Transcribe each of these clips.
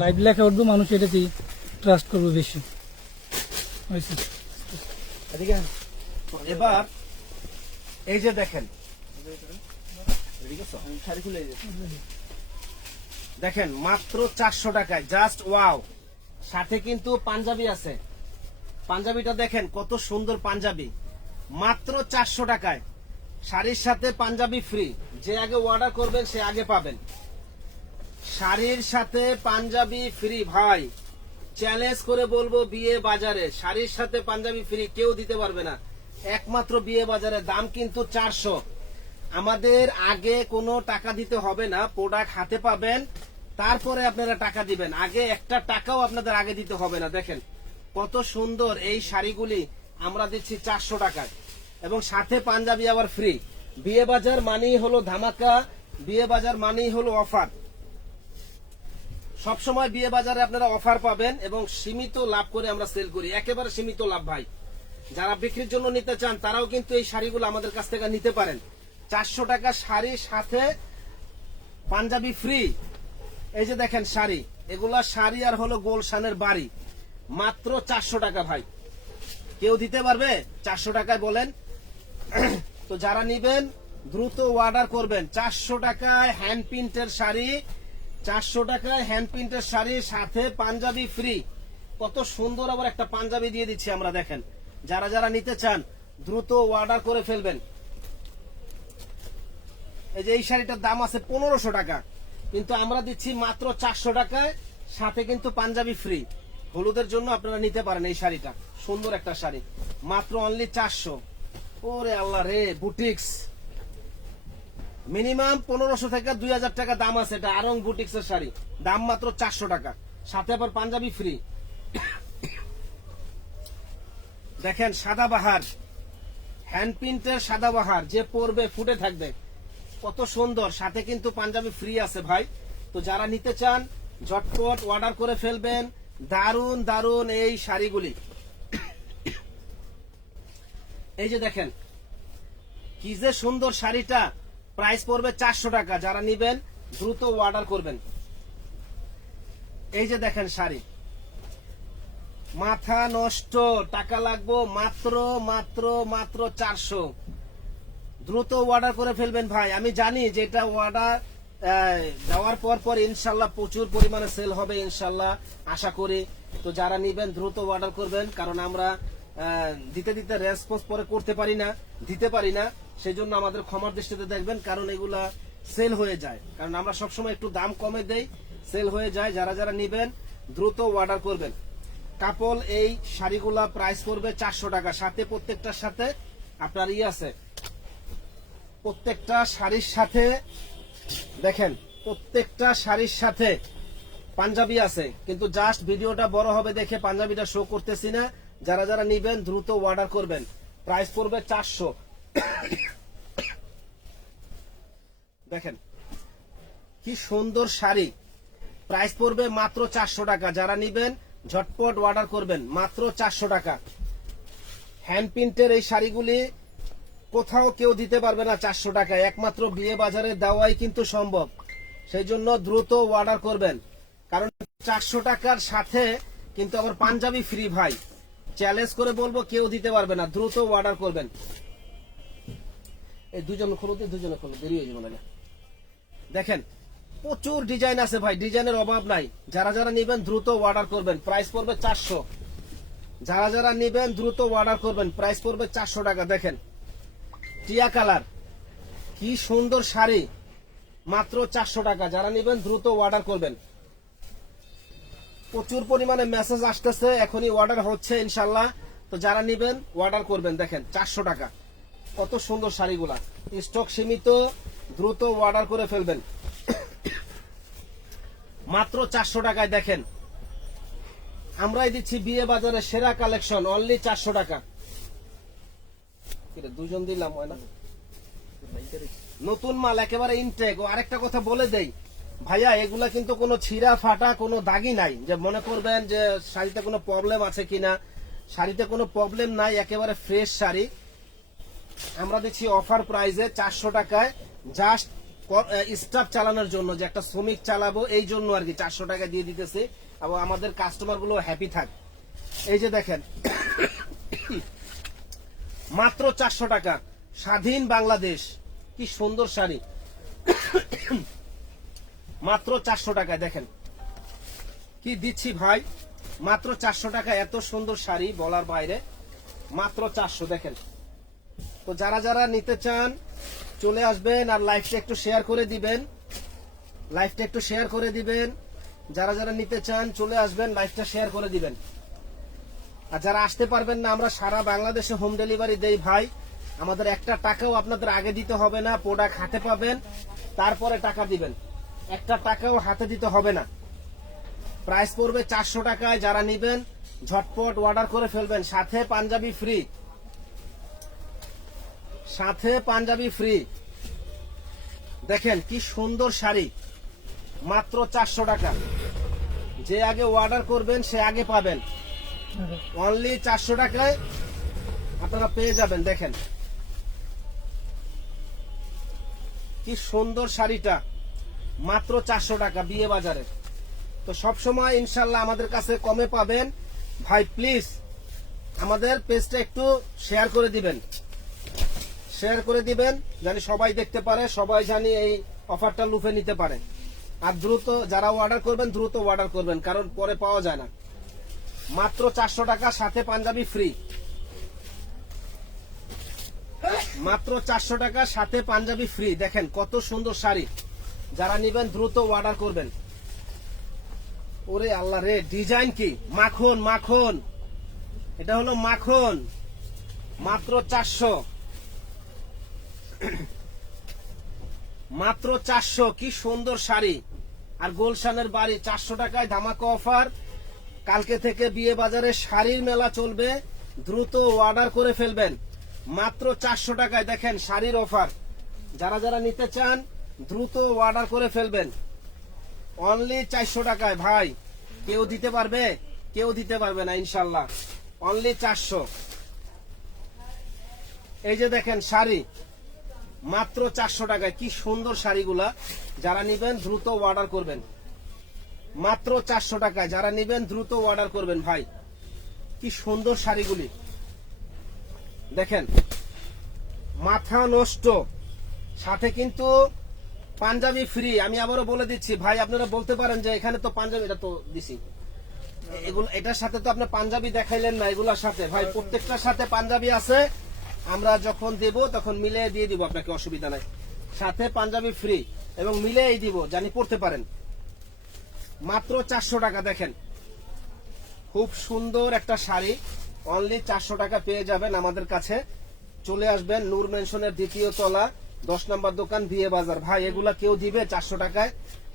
Live লেখা উঠবে মানুষ এটাতেই ট্রাস্ট করবে বেশি। হয়েছে। এবার এই যে দেখেন। দেখেন মাত্র চারশো টাকায় জাস্ট ওয়াও সাথে কিন্তু পাঞ্জাবি আছে। পাঞ্জাবিটা দেখেন কত সুন্দর পাঞ্জাবি। মাত্র চারশো টাকায়। শাড়ির সাথে পাঞ্জাবি ফ্রি যে আগে অর্ডার করবেন সে আগে পাবেন। শাড়ির সাথে পাঞ্জাবি ফ্রি ভাই। চ্যালেঞ্জ করে বলব বিয়ে বাজারে। শাড়ির সাথে পাঞ্জাবি ফ্রি কেউ দিতে পারবে না। একমাত্র বিয়ে বাজারে, দাম কিন্তু চারশো। আমাদের আগে কোনো টাকা দিতে হবে না প্রোডাক্ট হাতে পাবেন, তারপরে আপনারা টাকা দিবেন। আগে একটা টাকাও আপনাদের আগে দিতে হবে না, দেখেন। কত সুন্দর এই শাড়িগুলি আমরা দিচ্ছি চারশো টাকায়। এবং সাথে পাঞ্জাবি আবার ফ্রি বিয়ে বাজার মানেই হলো ধামাকা, বিয়ে বাজার মানেই হলো অফার সবসময় বিয়ে বাজারে আপনারা অফার পাবেন এবং সীমিত লাভ করে আমরা সেল করি। একেবারে সীমিত লাভ ভাই। যারা বিক্রির জন্য নিতে চান, তারাও কিন্তু এই শাড়িগুলো আমাদের কাছ থেকে নিতে পারেন। চারশো টাকা শাড়ির সাথে পাঞ্জাবি ফ্রি এই যে দেখেন শাড়ি, এগুলা শাড়ি আর হলো গোলশানের বাড়ি। মাত্র চারশো টাকা ভাই। কেউ দিতে পারবে? চারশো টাকায় বলেন। তো যারা নিবেন, দ্রুত অর্ডার করবেন। চারশো টাকায় হ্যান্ড প্রিন্টের শাড়ি চারশো টাকায় হ্যান্ড প্রিন্টের শাড়ি, সাথে পাঞ্জাবি ফ্রি কত সুন্দর আবার একটা পাঞ্জাবি দিয়ে দিচ্ছি আমরা, দেখেন। যারা যারা নিতে চান, দ্রুত অর্ডার করে ফেলবেন। এই যে এই শাড়িটার দাম আছে পনেরোশো টাকা। কিন্তু আমরা দিচ্ছি মাত্র চারশো টাকায়, সাথে কিন্তু পাঞ্জাবি ফ্রি হলুদের জন্য আপনারা নিতে পারেন এই শাড়িটা। সুন্দর একটা শাড়ি। মাত্র অনলি চারশো। ওরে আল্লাহ রে বুটিক্স মিনিমাম পনেরোশো থেকে দুই হাজার টাকা দাম আছে এটা আরং বুটিক্স এর শাড়ি। দাম মাত্র চারশো টাকা। সাথে আবার পাঞ্জাবি ফ্রি দেখেন সাদাবাহার হ্যান্ড প্রিন্টের সাদাবাহার যে পরবে, ফুটে থাকবে। কত সুন্দর। সাথে কিন্তু পাঞ্জাবি ফ্রি আছে ভাই। তো যারা নিতে চান, ঝটপট অর্ডার করে ফেলবেন। দারুণ দারুণ এই শাড়িগুলি। এই যে দেখেন, কি যে সুন্দর শাড়িটা। প্রাইস পড়বে চারশো টাকা। যারা নিবেন, দ্রুত অর্ডার করবেন। এই যে দেখেন শাড়ি। মাথা নষ্ট, টাকা লাগবো মাত্র মাত্র মাত্র চারশো। দ্রুত অর্ডার করে ফেলবেন ভাই। আমি জানি যে এটা অর্ডার দেওয়ার পর পর ইনশাল্লাহ প্রচুর পরিমাণে সেল হবে ইনশাল্লাহ, আশা করি। তো যারা নিবেন, দ্রুত অর্ডার করবেন, কারণ আমরা দিতে দিতে রেসপন্স পরে করতে পারি না, দিতে পারি না সেই জন্য আমাদের ক্ষমার দৃষ্টিতে দেখবেন কারণ এগুলা সেল হয়ে যায়। কারণ আমরা সবসময় একটু দাম কমে দেই সেল হয়ে যায়, যারা যারা নিবেন দ্রুত অর্ডার করবেন। কাপল এই শাড়িগুলা প্রাইস করবে চারশো টাকা, সাথে প্রত্যেকটার সাথে আপনার ই আছে। প্রত্যেকটা শাড়ির সাথে, দেখেন, প্রত্যেকটা শাড়ির সাথে পাঞ্জাবি আছে, কিন্তু জাস্ট ভিডিওটা বড় হবে দেখে পাঞ্জাবিটা শো করতেছি না। যারা যারা নিবেন, দ্রুত অর্ডার করবেন। প্রাইস পড়বে চারশো। দেখেন, কি সুন্দর শাড়ি। প্রাইস পড়বে মাত্র চারশো টাকা। যারা নিবেন, ঝটপট অর্ডার করবেন, মাত্র চারশো টাকা। হ্যান্ড প্রিন্টের এই শাড়িগুলি কোথাও কেউ দিতে পারবে না চারশো টাকা একমাত্র বিয়ে বাজারে দেওয়াই কিন্তু সম্ভব। সেই জন্য দ্রুত অর্ডার করবেন। কারণ চারশো টাকার সাথে কিন্তু আবার পাঞ্জাবি ফ্রি ভাই। চ্যালেঞ্জ করে বলব, কেউ দিতে পারবে না। দ্রুত অর্ডার করবেন। এই দুজন খোলোতে দুজনে খোলো দেরি হয়ে যাবে না। দেখেন, প্রচুর ডিজাইন আছে ভাই ডিজাইনের অভাব নাই। যারা যারা নেবেন, দ্রুত অর্ডার করবেন। প্রাইস পড়বে চারশো। যারা যারা নেবেন, দ্রুত অর্ডার করবেন। প্রাইস পড়বে চারশো টাকা। দেখেন, টিয়া কালার। কি সুন্দর শাড়ি। মাত্র চারশো টাকা। যারা নেবেন, দ্রুত অর্ডার করবেন। প্রচুর পরিমাণে মেসেজ আসতেছে, এখনই অর্ডার হচ্ছে ইনশাল্লাহ তো যারা নিবেন অর্ডার করবেন। দেখেন, চারশো টাকা। কত সুন্দর শাড়িগুলা। স্টক সীমিত, দ্রুত অর্ডার করে ফেলবেন। মাত্র চারশো টাকায় দেখেন। আমরাই দিচ্ছি বিয়ে বাজারে সেরা কালেকশন অনলি চারশো টাকা। দুজন দিলাম, হয় না? নতুন মাল, একেবারে ইনটেক ও আরেকটা কথা বলে দেই। ভাইয়া, এগুলা কিন্তু কোনো ছিঁড়া ফাটা, কোনো দাগি নাই। যে মনে করবেন যে শাড়িতে কোনো প্রবলেম আছে কিনা, শাড়িতে কোনো প্রবলেম নাই, একেবারে ফ্রেশ শাড়ি। আমরা দেখছি অফার প্রাইজে চারশো টাকায় জাস্ট স্টাফ চালানোর জন্য, যে একটা শ্রমিক চালাবো, এই জন্য আর কি চারশো টাকা দিয়ে দিতেছে। এবং আমাদের কাস্টমারগুলো হ্যাপি থাক। এই যে দেখেন, মাত্র চারশো টাকা। স্বাধীন বাংলাদেশ। কি সুন্দর শাড়ি। মাত্র চারশো টাকা দেখেন। কি দিচ্ছি ভাই? মাত্র চারশো টাকা এত সুন্দর শাড়ি বলার বাইরে, মাত্র চারশো, দেখেন। তো যারা যারা নিতে চান, চলে আসবেন আর লাইভটা একটু শেয়ার করে দিবেন। লাইভটা একটু শেয়ার করে দিবেন। যারা যারা নিতে চান, চলে আসবেন লাইভটা শেয়ার করে দিবেন। আর যারা আসতে পারবেন না, আমরা সারা বাংলাদেশে হোম ডেলিভারি দেই ভাই। আমাদের একটা টাকাও আপনাদের আগে দিতে হবে না প্রোডাক্ট হাতে পাবেন, তারপরে টাকা দিবেন। একটা টাকাও হাতে দিতে হবে না। প্রাইস পড়বে চারশো টাকায়, যারা নিবেন, ঝটপট অর্ডার করে ফেলবেন। সাথে পাঞ্জাবি ফ্রি সাথে পাঞ্জাবি ফ্রি দেখেন কি সুন্দর শাড়ি। মাত্র চারশো টাকা। যে আগে অর্ডার করবেন, সে আগে পাবেন। অনলি চারশো টাকায় আপনারা পেয়ে যাবেন, দেখেন। কি সুন্দর শাড়িটা। মাত্র চারশো টাকা বিয়ে বাজারে। তো সবসময় ইনশাল্লাহ আমাদের কাছে কমে পাবেন। ভাই প্লিজ আমাদের পেজটা একটু শেয়ার করে দিবেন। শেয়ার করে দিবেন, জানি সবাই দেখতে পারে, সবাই জানি এই অফারটা লুফে নিতে পারে। আর দ্রুত যারা অর্ডার করবেন, দ্রুত অর্ডার করবেন, কারণ পরে পাওয়া যায় না। মাত্র চারশো টাকা, সাথে পাঞ্জাবি ফ্রি মাত্র চারশো টাকা, সাথে পাঞ্জাবি ফ্রি দেখেন কত সুন্দর শাড়ি। যারা নিবেন দ্রুত অর্ডার করবেন। ওরে আল্লাহ রে ডিজাইন কি? মাখন মাখন। এটা হলো মাখন। মাত্র চারশো। মাত্র চারশো, কি সুন্দর শাড়ি। আর গোলশানের বাড়ি, চারশো টাকায় ধামাকা অফার কালকে থেকে বিয়ে বাজারে শাড়ির মেলা চলবে। দ্রুত অর্ডার করে ফেলবেন। মাত্র চারশো টাকায় দেখেন শাড়ির অফার যারা যারা নিতে চান দ্রুত অর্ডার করে ফেলবেন। অনলি চারশো টাকায়, ভাই। কেউ দিতে পারবে? কেউ দিতে পারবে না, ইনশাল্লাহ। অনলি চারশো। এই যে দেখেন শাড়ি, মাত্র চারশো টাকায়। কি সুন্দর শাড়িগুলা। যারা নিবেন, দ্রুত অর্ডার করবেন। মাত্র চারশো টাকায়। যারা নিবেন, দ্রুত অর্ডার করবেন, ভাই। কি সুন্দর শাড়িগুলি। দেখেন, মাথা নষ্ট। সাথে কিন্তু পাঞ্জাবি ফ্রি আমি আবারও বলে দিচ্ছি, ভাই, আপনারা বলতে পারেন যে এখানে তো পাঞ্জাবি, এটা তো দিছি। এগুলো, এটার সাথে তো আপনি পাঞ্জাবি দেখাইলেন না, এগুলোর সাথে। ভাই, প্রত্যেকটার সাথে পাঞ্জাবি আছে। আমরা যখন দেব, তখন মিলে দিয়ে দিব আপনাকে, অসুবিধা নাই। সাথে পাঞ্জাবি ফ্রি এবং মিলেই দিব, জানি পড়তে পারেন। মাত্র চারশো টাকা, দেখেন। খুব সুন্দর একটা শাড়ি। অনলি চারশো টাকা পেয়ে যাবেন আমাদের কাছে। চলে আসবেন নূর মেনশনের দ্বিতীয় তলা। দশ নম্বর দোকান, বিয়ে বাজার। ভাই, এগুলা কেউ দিবে চারশো টাকায়।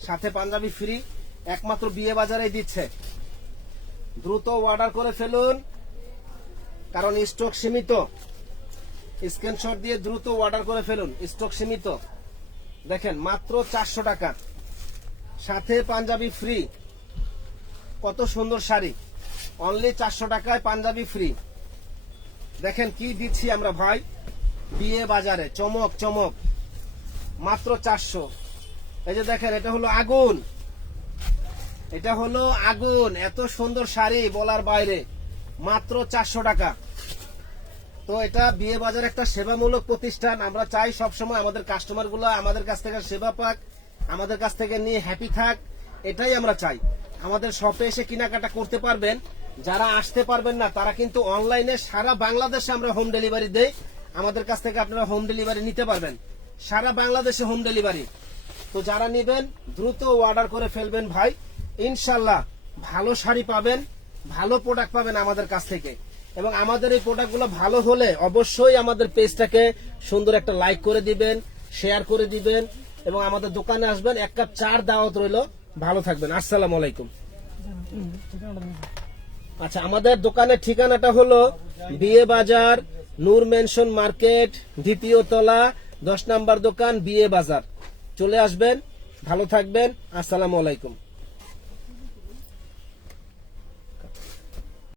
সাথে পাঞ্জাবি ফ্রি একমাত্র বিয়ে বাজারেই দিচ্ছে। দ্রুত অর্ডার করে ফেলুন, কারণ স্টক সীমিত। স্ক্রিনশট দিয়ে দ্রুত অর্ডার করে ফেলুন স্টক সীমিত। দেখেন, মাত্র চারশো টাকা। সাথে পাঞ্জাবি ফ্রি কত সুন্দর শাড়ি। অনলি চারশো টাকায় পাঞ্জাবি ফ্রি দেখেন কি দিচ্ছি আমরা, ভাই। বিয়ে বাজারে, চমক চমক। মাত্র চারশো। এই যে দেখেন, এটা হলো আগুন। এটা হলো আগুন। এত সুন্দর শাড়ি বলার বাইরে। মাত্র চারশো টাকা। তো এটা বিয়ে বাজার একটা সেবামূলক প্রতিষ্ঠান। আমরা চাই সবসময় আমাদের কাস্টমারগুলো আমাদের কাছ থেকে সেবা পাক, আমাদের কাছ থেকে নিয়ে হ্যাপি থাক। এটাই আমরা চাই। আমাদের শপে এসে কেনাকাটা করতে পারবেন। যারা আসতে পারবেন না, তারা কিন্তু অনলাইনে সারা বাংলাদেশে আমরা হোম ডেলিভারি দেই। আমাদের কাছ থেকে আপনারা হোম ডেলিভারি নিতে পারবেন। সারা বাংলাদেশে হোম ডেলিভারি তো যারা নেবেন, দ্রুত অর্ডার করে ফেলবেন ভাই। ইনশাল্লাহ ভালো শাড়ি পাবেন, ভালো প্রোডাক্ট পাবেন আমাদের কাছ থেকে। এবং আমাদের এই প্রোডাক্টগুলো ভালো হলে অবশ্যই আমাদের পেজটাকে সুন্দর একটা লাইক করে দিবেন শেয়ার করে দিবেন। এবং আমাদের দোকানে আসবেন, এক কাপ চার দাওয়াত রইল। ভালো থাকবেন। আসসালামু আলাইকুম। আচ্ছা আমাদের দোকানের ঠিকানাটা হলো বিয়ে বাজার নূর মেনশন মার্কেট, দ্বিতীয় তলা, দশ নাম্বার দোকান বিএ বাজার। চলে আসবেন, ভালো থাকবেন, আসসালামু আলাইকুম।